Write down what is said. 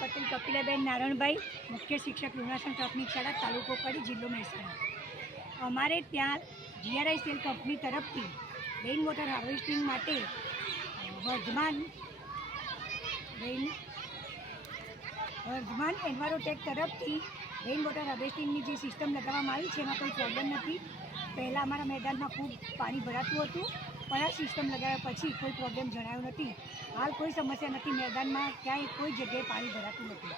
પટેલ કપિલાબેન નારણભાઈ, મુખ્ય શિક્ષક લુણાસણ પ્રાથમિક શાળા, તાલુકો કડી, જિલ્લો મહેસાણા। અમારે ત્યાં GRI સેલ કંપની તરફથી રેઇન વોટર હાર્વેસ્ટિંગ માટે વર્ધમાન એન્વાયરોટેક તરફથી રેઇન વોટર હાર્વેસ્ટિંગની જે સિસ્ટમ લગાવવામાં આવી છે એમાં કોઈ પ્રોબ્લેમ નથી। પહેલાં અમારા મેદાનમાં ખૂબ પાણી ભરાતું હતું, પણ આ સિસ્ટમ લગાવ્યા પછી કોઈ પ્રોબ્લેમ જણાયો નથી। હાલ કોઈ સમસ્યા નથી, મેદાનમાં ક્યાંય કોઈ જગ્યાએ પાણી ભરાતું નથી।